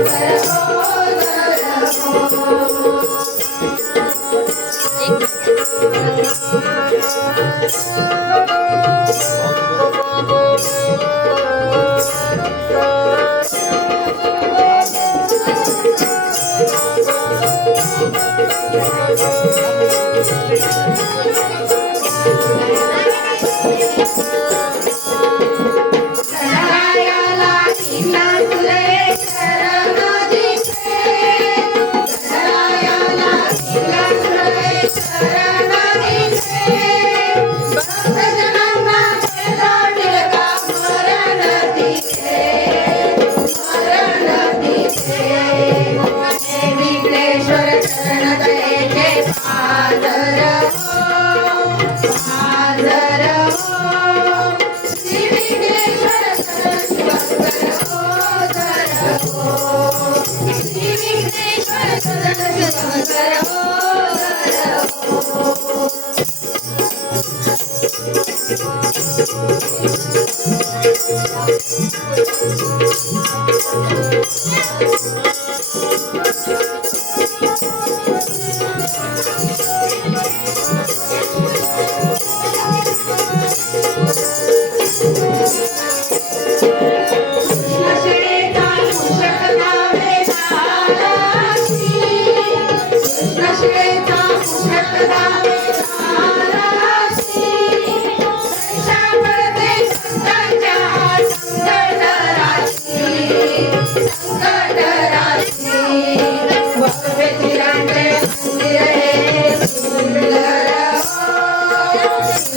Yeah. Thank you.